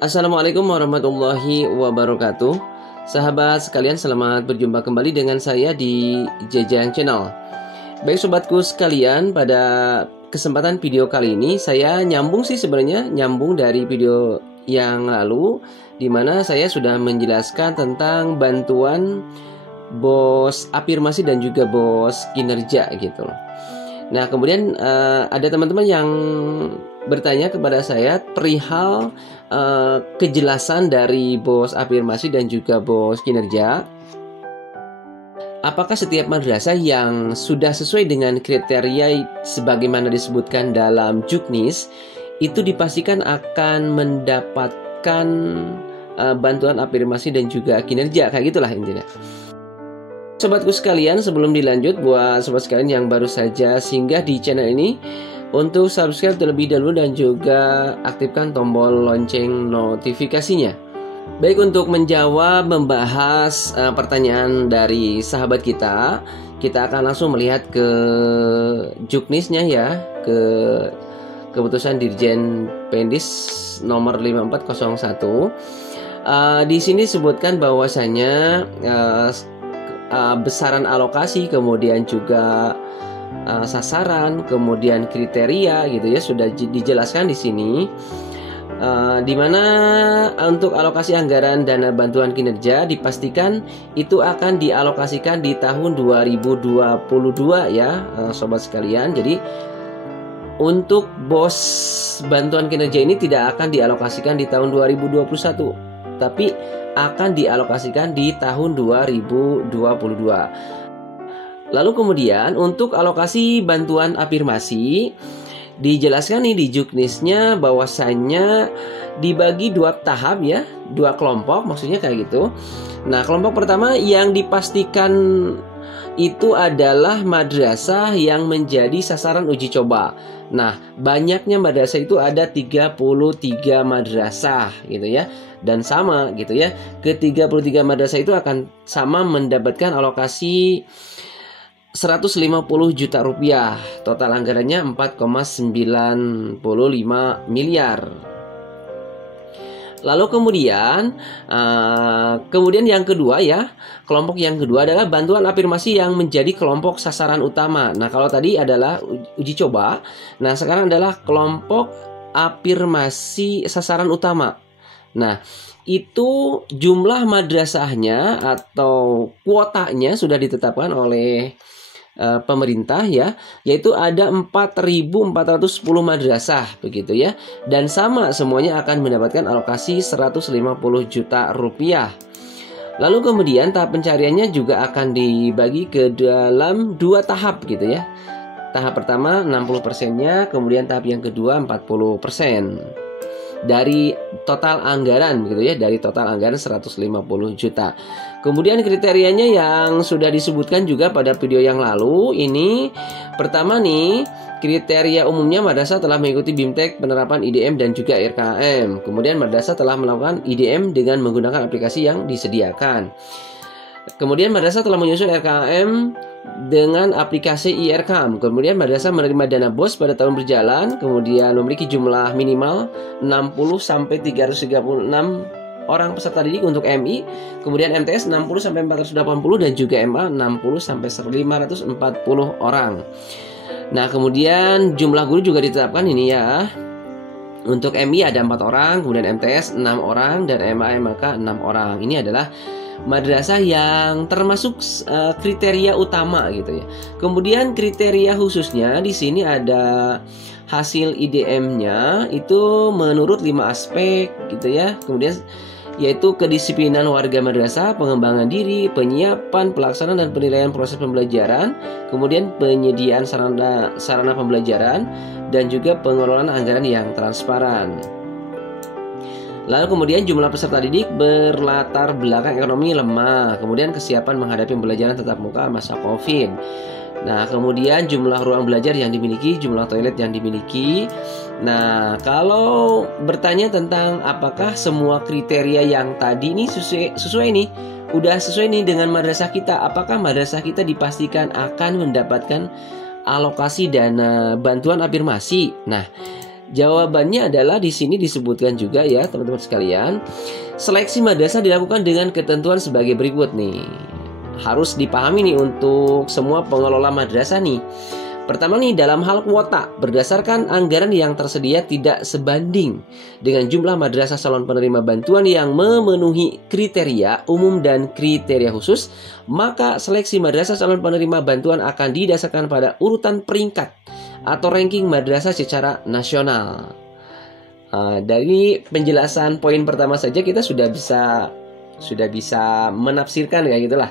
Assalamualaikum warahmatullahi wabarakatuh. Sahabat sekalian, selamat berjumpa kembali dengan saya di Jejang Channel. Baik sobatku sekalian, pada kesempatan video kali ini saya nyambung dari video yang lalu, di mana saya sudah menjelaskan tentang bantuan bos afirmasi dan juga bos kinerja gitu. Nah, kemudian ada teman-teman yang bertanya kepada saya perihal kejelasan dari bos afirmasi dan juga bos kinerja. Apakah setiap madrasah yang sudah sesuai dengan kriteria sebagaimana disebutkan dalam Juknis itu dipastikan akan mendapatkan bantuan afirmasi dan juga kinerja, kayak gitulah intinya. Sobatku sekalian, sebelum dilanjut, buat sobat sekalian yang baru saja singgah di channel ini, untuk subscribe terlebih dahulu dan juga aktifkan tombol lonceng notifikasinya. Baik, untuk membahas pertanyaan dari sahabat kita akan langsung melihat ke Juknisnya ya, ke keputusan Dirjen Pendis nomor 5401. Di sini disebutkan bahwasanya besaran alokasi, kemudian juga sasaran, kemudian kriteria gitu ya, sudah dijelaskan di sini. Di mana untuk alokasi anggaran dana bantuan kinerja dipastikan itu akan dialokasikan di tahun 2022 ya, sobat sekalian. Jadi untuk bos bantuan kinerja ini tidak akan dialokasikan di tahun 2021, tapi akan dialokasikan di tahun 2022. Lalu kemudian untuk alokasi bantuan afirmasi dijelaskan nih di Juknisnya bahwasannya dibagi dua tahap ya, dua kelompok maksudnya kayak gitu. Nah, kelompok pertama yang dipastikan itu adalah madrasah yang menjadi sasaran uji coba. Nah, banyaknya madrasah itu ada 33 madrasah gitu ya. Dan sama gitu ya, ke-33 madrasah itu akan sama mendapatkan alokasi 150 juta rupiah. Total anggarannya 4,95 miliar. Lalu kemudian yang kedua ya, kelompok yang kedua adalah bantuan afirmasi yang menjadi kelompok sasaran utama. Nah, kalau tadi adalah uji coba, nah sekarang adalah kelompok afirmasi sasaran utama. Nah, itu jumlah madrasahnya atau kuotanya sudah ditetapkan oleh pemerintah ya, yaitu ada 4.410 madrasah begitu ya, dan sama semuanya akan mendapatkan alokasi 150 juta rupiah. Lalu kemudian tahap pencariannya juga akan dibagi ke dalam dua tahap gitu ya. Tahap pertama 60%-nya, kemudian tahap yang kedua 40% dari total anggaran gitu ya, dari total anggaran 150 juta. Kemudian kriterianya yang sudah disebutkan juga pada video yang lalu ini. Pertama nih, kriteria umumnya madrasah telah mengikuti BIMTEK penerapan IDM dan juga RKM. Kemudian madrasah telah melakukan IDM dengan menggunakan aplikasi yang disediakan. Kemudian madrasah telah menyusun RKM dengan aplikasi IRKAM. Kemudian madrasah menerima dana BOS pada tahun berjalan. Kemudian memiliki jumlah minimal 60 sampai 336 orang peserta didik untuk MI. Kemudian MTS 60 sampai 480 dan juga MA 60 sampai 540 orang. Nah, kemudian jumlah guru juga ditetapkan ini ya. Untuk MI ada 4 orang, kemudian MTS 6 orang dan MA MK 6 orang. Ini adalah madrasah yang termasuk kriteria utama gitu ya. Kemudian kriteria khususnya di sini ada hasil IDM-nya itu menurut 5 aspek gitu ya. Kemudian yaitu kedisiplinan warga madrasah, pengembangan diri, penyiapan, pelaksanaan dan penilaian proses pembelajaran, kemudian penyediaan sarana pembelajaran dan juga pengelolaan anggaran yang transparan. Lalu kemudian jumlah peserta didik berlatar belakang ekonomi lemah. Kemudian kesiapan menghadapi pembelajaran tatap muka masa COVID. Nah, kemudian jumlah ruang belajar yang dimiliki, jumlah toilet yang dimiliki. Nah, kalau bertanya tentang apakah semua kriteria yang tadi ini sesuai nih, udah sesuai nih dengan madrasah kita, apakah madrasah kita dipastikan akan mendapatkan alokasi dana bantuan afirmasi? Nah, Jawabannya adalah di sini disebutkan juga ya teman-teman sekalian. Seleksi madrasah dilakukan dengan ketentuan sebagai berikut nih. Harus dipahami nih untuk semua pengelola madrasah nih. Pertama nih, dalam hal kuota, berdasarkan anggaran yang tersedia tidak sebanding dengan jumlah madrasah calon penerima bantuan yang memenuhi kriteria umum dan kriteria khusus, maka seleksi madrasah calon penerima bantuan akan didasarkan pada urutan peringkat atau ranking madrasah secara nasional. Dari penjelasan poin pertama saja kita sudah bisa menafsirkan kayak gitulah.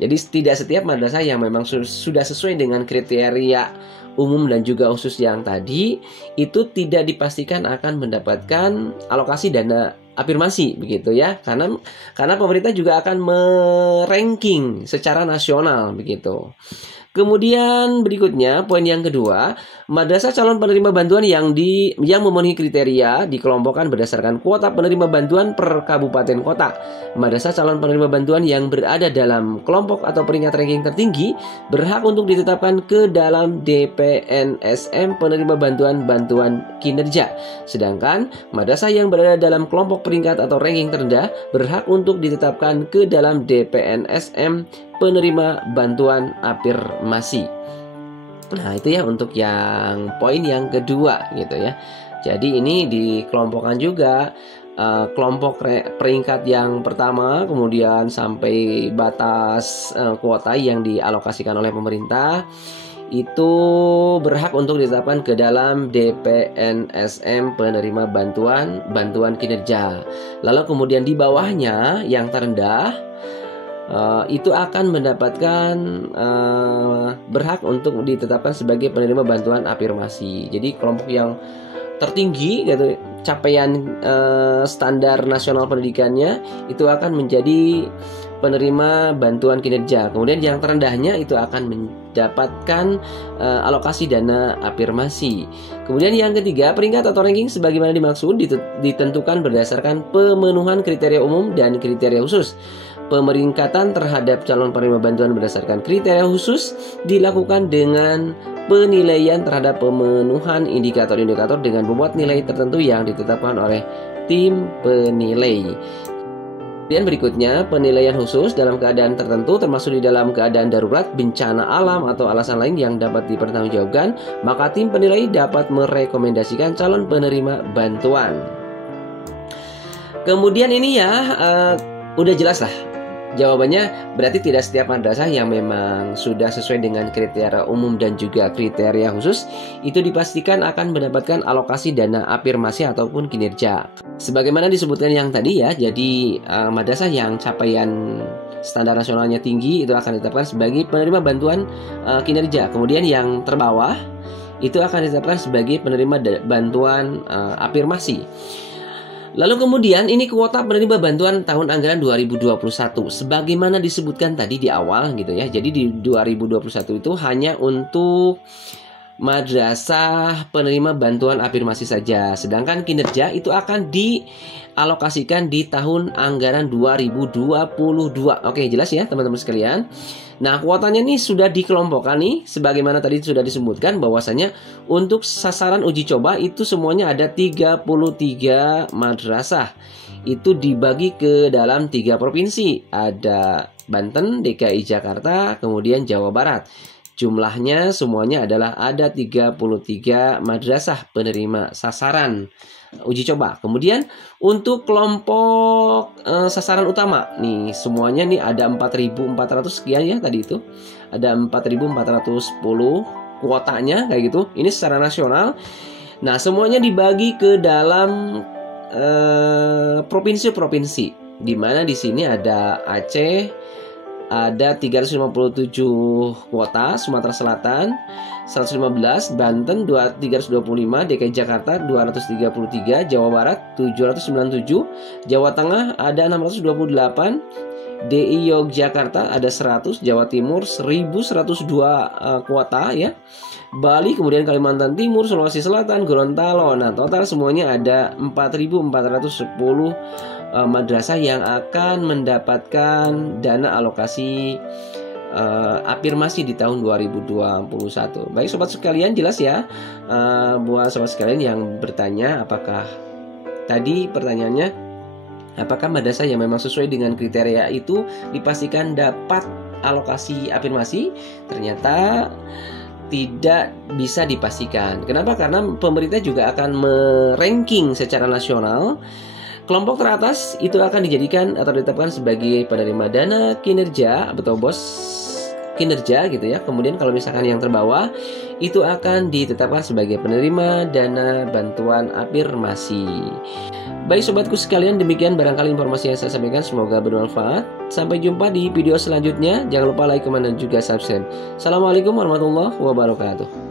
Jadi tidak setiap madrasah yang memang sudah sesuai dengan kriteria umum dan juga khusus yang tadi itu tidak dipastikan akan mendapatkan alokasi dana afirmasi begitu ya. Karena pemerintah juga akan meranking secara nasional begitu. Kemudian berikutnya poin yang kedua, madrasah calon penerima bantuan yang memenuhi kriteria dikelompokkan berdasarkan kuota penerima bantuan per kabupaten kota. Madrasah calon penerima bantuan yang berada dalam kelompok atau peringkat ranking tertinggi berhak untuk ditetapkan ke dalam DPNSM penerima bantuan kinerja. Sedangkan madrasah yang berada dalam kelompok peringkat atau ranking terendah berhak untuk ditetapkan ke dalam DPNSM penerima bantuan afirmasi. Nah, itu ya untuk yang poin yang kedua gitu ya. Jadi ini dikelompokkan juga kelompok peringkat yang pertama, kemudian sampai batas kuota yang dialokasikan oleh pemerintah itu berhak untuk ditetapkan ke dalam DPNSM penerima bantuan kinerja. Lalu kemudian di bawahnya yang terendah itu akan mendapatkan berhak untuk ditetapkan sebagai penerima bantuan afirmasi. Jadi kelompok yang tertinggi gitu, capaian standar nasional pendidikannya itu akan menjadi penerima bantuan kinerja. Kemudian yang terendahnya itu akan mendapatkan alokasi dana afirmasi. Kemudian yang ketiga, peringkat atau ranking sebagaimana dimaksud ditentukan berdasarkan pemenuhan kriteria umum dan kriteria khusus. Pemeringkatan terhadap calon penerima bantuan berdasarkan kriteria khusus dilakukan dengan penilaian terhadap pemenuhan indikator-indikator dengan bobot nilai tertentu yang ditetapkan oleh tim penilai. Kemudian berikutnya, penilaian khusus dalam keadaan tertentu termasuk di dalam keadaan darurat, bencana alam atau alasan lain yang dapat dipertanggungjawabkan, maka tim penilai dapat merekomendasikan calon penerima bantuan. Kemudian ini ya udah jelas lah. Jawabannya berarti tidak setiap madrasah yang memang sudah sesuai dengan kriteria umum dan juga kriteria khusus itu dipastikan akan mendapatkan alokasi dana afirmasi ataupun kinerja. Sebagaimana disebutkan yang tadi ya, jadi madrasah yang capaian standar nasionalnya tinggi itu akan ditetapkan sebagai penerima bantuan kinerja. Kemudian yang terbawah itu akan ditetapkan sebagai penerima bantuan afirmasi. Lalu kemudian ini kuota penerima bantuan tahun anggaran 2021 sebagaimana disebutkan tadi di awal gitu ya. Jadi di 2021 itu hanya untuk madrasah penerima bantuan afirmasi saja. Sedangkan kinerja itu akan dialokasikan di tahun anggaran 2022. Oke, jelas ya teman-teman sekalian. Nah, kuotanya nih sudah dikelompokkan nih sebagaimana tadi sudah disebutkan bahwasanya untuk sasaran uji coba itu semuanya ada 33 madrasah. Itu dibagi ke dalam 3 provinsi. Ada Banten, DKI Jakarta, kemudian Jawa Barat. Jumlahnya semuanya adalah ada 33 madrasah penerima sasaran uji coba. Kemudian untuk kelompok sasaran utama nih semuanya nih ada 4.400 sekian ya tadi itu. Ada 4.410 kuotanya kayak gitu. Ini secara nasional. Nah, semuanya dibagi ke dalam provinsi-provinsi. Di mana di sini ada Aceh, ada 357 kuota, Sumatera Selatan 115, Banten 325, DKI Jakarta 233, Jawa Barat 797, Jawa Tengah ada 628, DI Yogyakarta ada 100, Jawa Timur 1102 kuota ya. Bali, kemudian Kalimantan Timur, Sulawesi Selatan, Gorontalo. Nah, total semuanya ada 4.410 madrasah yang akan mendapatkan dana alokasi afirmasi di tahun 2021. Baik sobat sekalian, jelas ya buat sobat sekalian yang bertanya apakah tadi pertanyaannya, apakah madrasah yang memang sesuai dengan kriteria itu dipastikan dapat alokasi afirmasi? Ternyata tidak bisa dipastikan. Kenapa? Karena pemerintah juga akan meranking secara nasional. Kelompok teratas itu akan dijadikan atau ditetapkan sebagai penerima dana kinerja atau bos kinerja gitu ya. Kemudian kalau misalkan yang terbawah itu akan ditetapkan sebagai penerima dana bantuan afirmasi. Baik sobatku sekalian, demikian barangkali informasi yang saya sampaikan, semoga bermanfaat. Sampai jumpa di video selanjutnya. Jangan lupa like, comment, dan juga subscribe. Assalamualaikum warahmatullahi wabarakatuh.